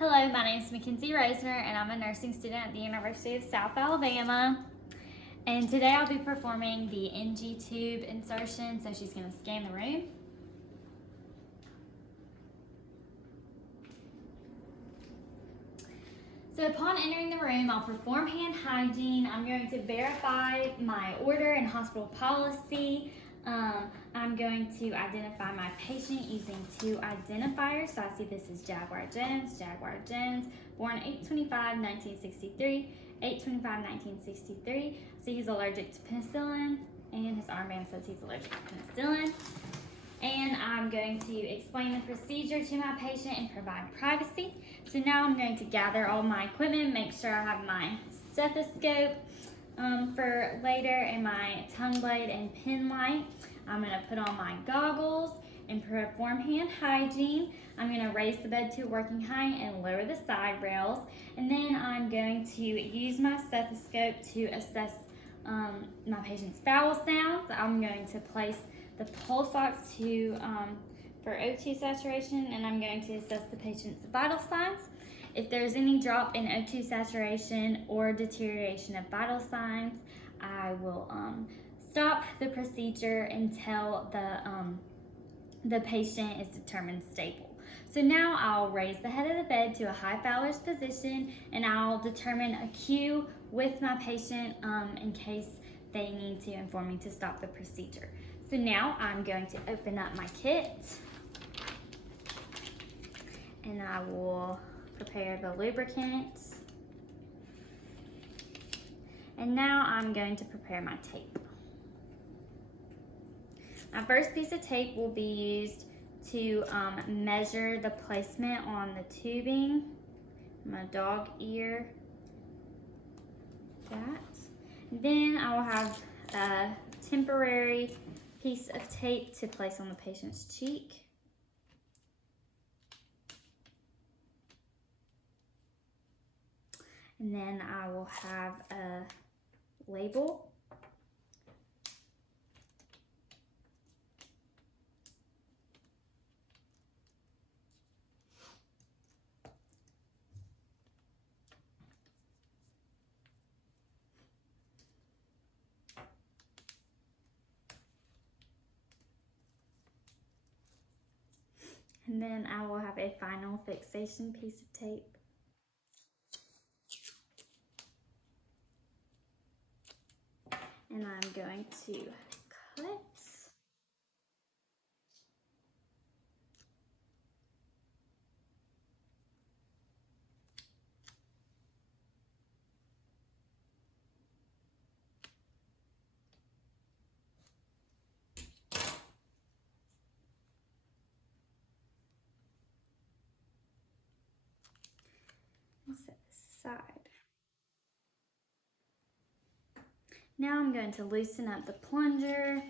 Hello, my name is Mackenzie Reisner and I'm a nursing student at the University of South Alabama. And today I'll be performing the NG tube insertion, so she's going to scan the room. So upon entering the room, I'll perform hand hygiene. I'm going to verify my order and hospital policy. I'm going to identify my patient using two identifiers. So I see this is Jaguar Jones, born 8/25/1963, 8/25/1963. I see he's allergic to penicillin, and his armband says he's allergic to penicillin. And I'm going to explain the procedure to my patient and provide privacy. So now I'm going to gather all my equipment, make sure I have my stethoscope for later and my tongue blade and pen light. I'm going to put on my goggles and perform hand hygiene. I'm going to raise the bed to a working height and lower the side rails. And then I'm going to use my stethoscope to assess my patient's bowel sounds. I'm going to place the pulse ox for O2 saturation, and I'm going to assess the patient's vital signs. If there's any drop in O2 saturation or deterioration of vital signs, I will stop the procedure until the patient is determined stable. So now I'll raise the head of the bed to a high Fowler's position, and I'll determine a cue with my patient in case they need to inform me to stop the procedure. So now I'm going to open up my kit, and I will prepare the lubricant. And now I'm going to prepare my tape. My first piece of tape will be used to measure the placement on the tubing, my dog ear, that. Then I will have a temporary piece of tape to place on the patient's cheek. And then I will have a label. And then I will have a final fixation piece of tape. And I'm going to cut. And set this aside. Now I'm going to loosen up the plunger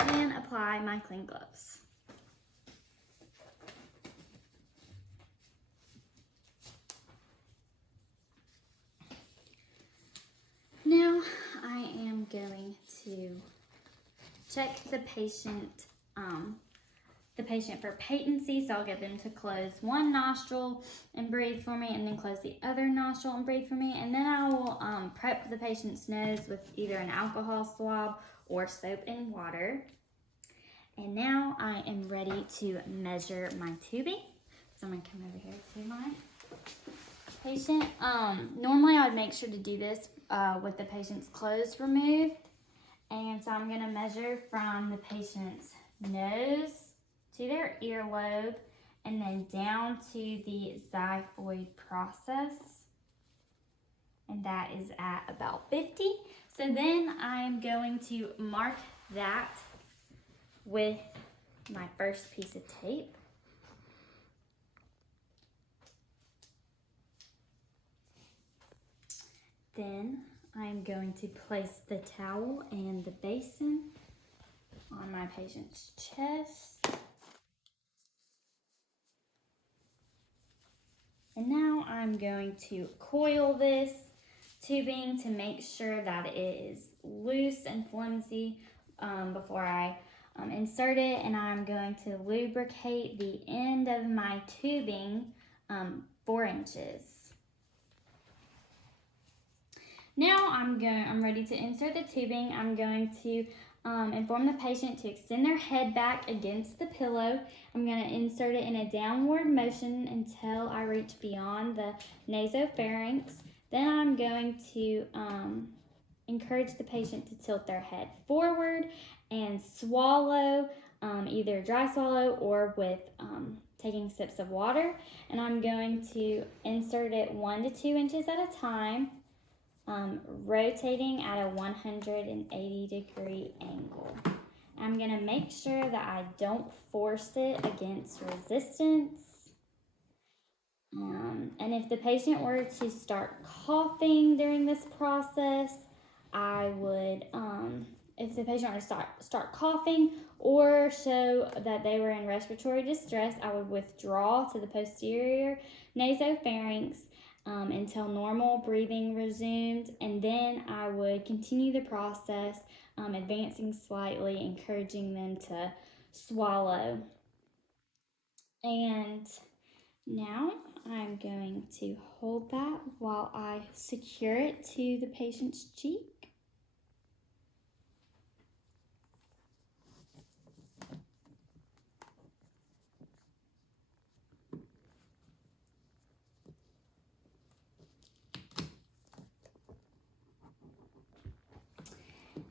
and apply my clean gloves. Now I am going to check the patient for patency, so I'll get them to close one nostril and breathe for me, and then close the other nostril and breathe for me, and then I will prep the patient's nose with either an alcohol swab or soap and water. And now I am ready to measure my tubing. So I'm going to come over here to my patient. Normally I would make sure to do this with the patient's clothes removed. And so I'm going to measure from the patient's nose to their earlobe and then down to the xiphoid process. And that is at about 50. So then I'm going to mark that with my first piece of tape. Then I'm going to place the towel and the basin on my patient's chest. And now I'm going to coil this tubing to make sure that it is loose and flimsy before I insert it, and I'm going to lubricate the end of my tubing 4 inches. Now I'm ready to insert the tubing. I'm going to inform the patient to extend their head back against the pillow. I'm going to insert it in a downward motion until I reach beyond the nasopharynx. Then I'm going to encourage the patient to tilt their head forward and swallow, either dry swallow or with taking sips of water. And I'm going to insert it 1 to 2 inches at a time, rotating at a 180-degree angle. I'm going to make sure that I don't force it against resistance. And if the patient were to start coughing during this process, I would, if the patient were to start coughing or show that they were in respiratory distress, I would withdraw to the posterior nasopharynx until normal breathing resumed, and then I would continue the process, advancing slightly, encouraging them to swallow. And now I'm going to hold that while I secure it to the patient's cheek.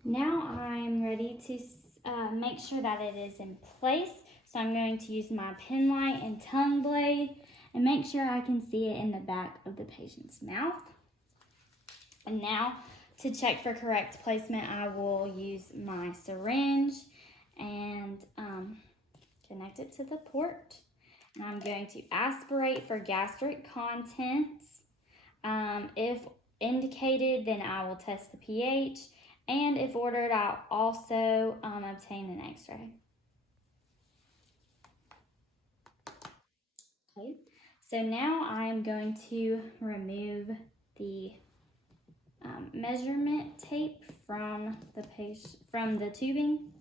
Now I'm ready to make sure that it is in place. So I'm going to use my pen light and tongue blade and make sure I can see it in the back of the patient's mouth. And now to check for correct placement, I will use my syringe and connect it to the port. And I'm going to aspirate for gastric contents. If indicated, then I will test the pH. And if ordered, I'll also obtain an x-ray. Okay, so now I'm going to remove the measurement tape from the tubing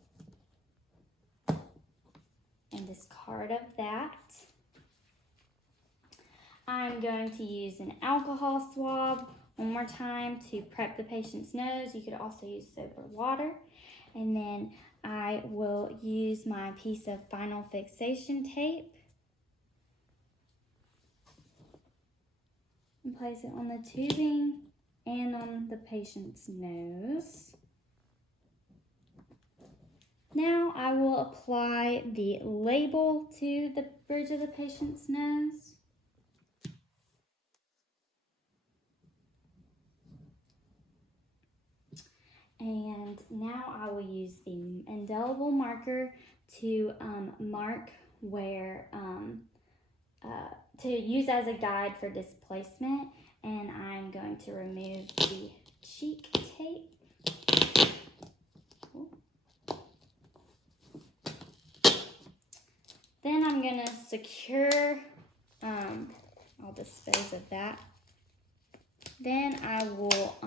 and discard of that. I'm going to use an alcohol swab one more time to prep the patient's nose. You could also use soap or water. And then I will use my piece of final fixation tape and place it on the tubing and on the patient's nose. Now I will apply the label to the bridge of the patient's nose. And now I will use the indelible marker to mark where, to use as a guide for displacement. And I'm going to remove the cheek tape. Then I'm going to secure, I'll dispose of that. Then I will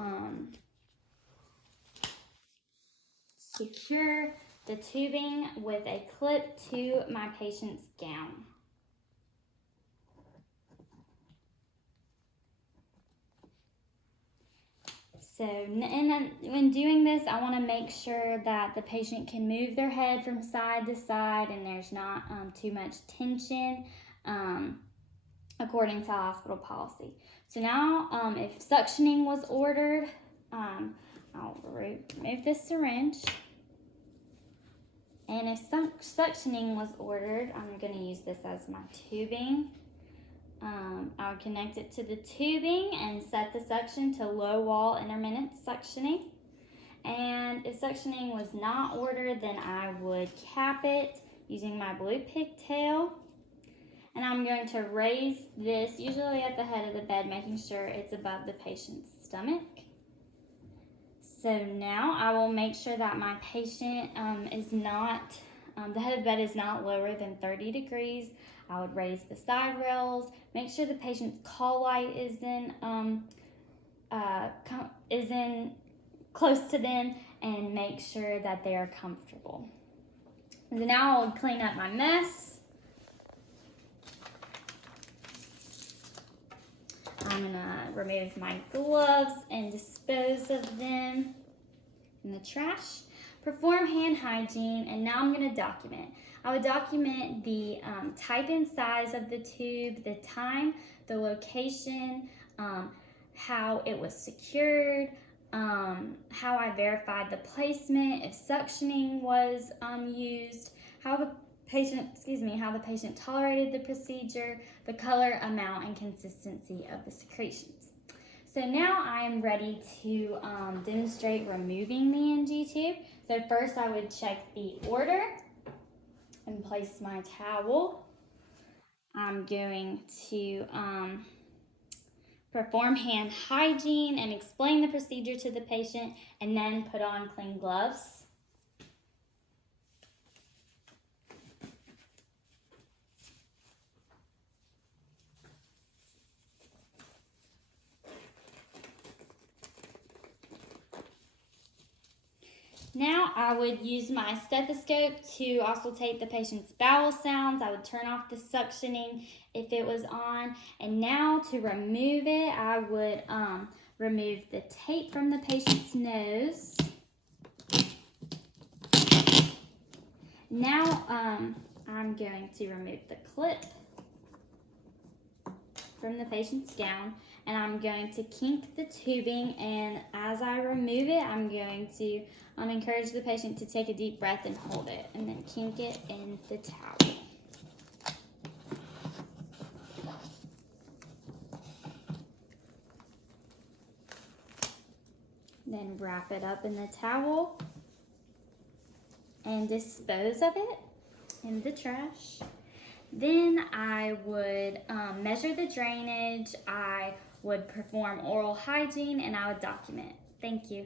secure the tubing with a clip to my patient's gown. So, when doing this, I want to make sure that the patient can move their head from side to side and there's not too much tension according to hospital policy. So now, if suctioning was ordered, I'll remove this syringe. And if suctioning was ordered, I'm going to use this as my tubing. I'll connect it to the tubing and set the suction to low wall intermittent suctioning. And if suctioning was not ordered, then I would cap it using my blue pigtail. And I'm going to raise this, usually at the head of the bed, making sure it's above the patient's stomach. So now I will make sure that my patient is not, the head of the bed is not lower than 30 degrees. I would raise the side rails, make sure the patient's call light is in close to them, and make sure that they are comfortable. And now I'll clean up my mess. remove my gloves and dispose of them in the trash. Perform hand hygiene, and now I'm going to document. I would document the type and size of the tube, the time, the location, how it was secured, how I verified the placement, if suctioning was used, how the patient tolerated the procedure, the color, amount, and consistency of the secretions. So now I am ready to demonstrate removing the NG tube. So first I would check the order and place my towel. I'm going to perform hand hygiene and explain the procedure to the patient, and then put on clean gloves. Now I would use my stethoscope to auscultate the patient's bowel sounds. I would turn off the suctioning if it was on. And now to remove it, I would remove the tape from the patient's nose. Now I'm going to remove the clip from the patient's gown, and I'm going to kink the tubing, and as I remove it, I'm going to encourage the patient to take a deep breath and hold it, and then kink it in the towel. Then wrap it up in the towel and dispose of it in the trash. Then I would measure the drainage, I would perform oral hygiene, and I would document. Thank you.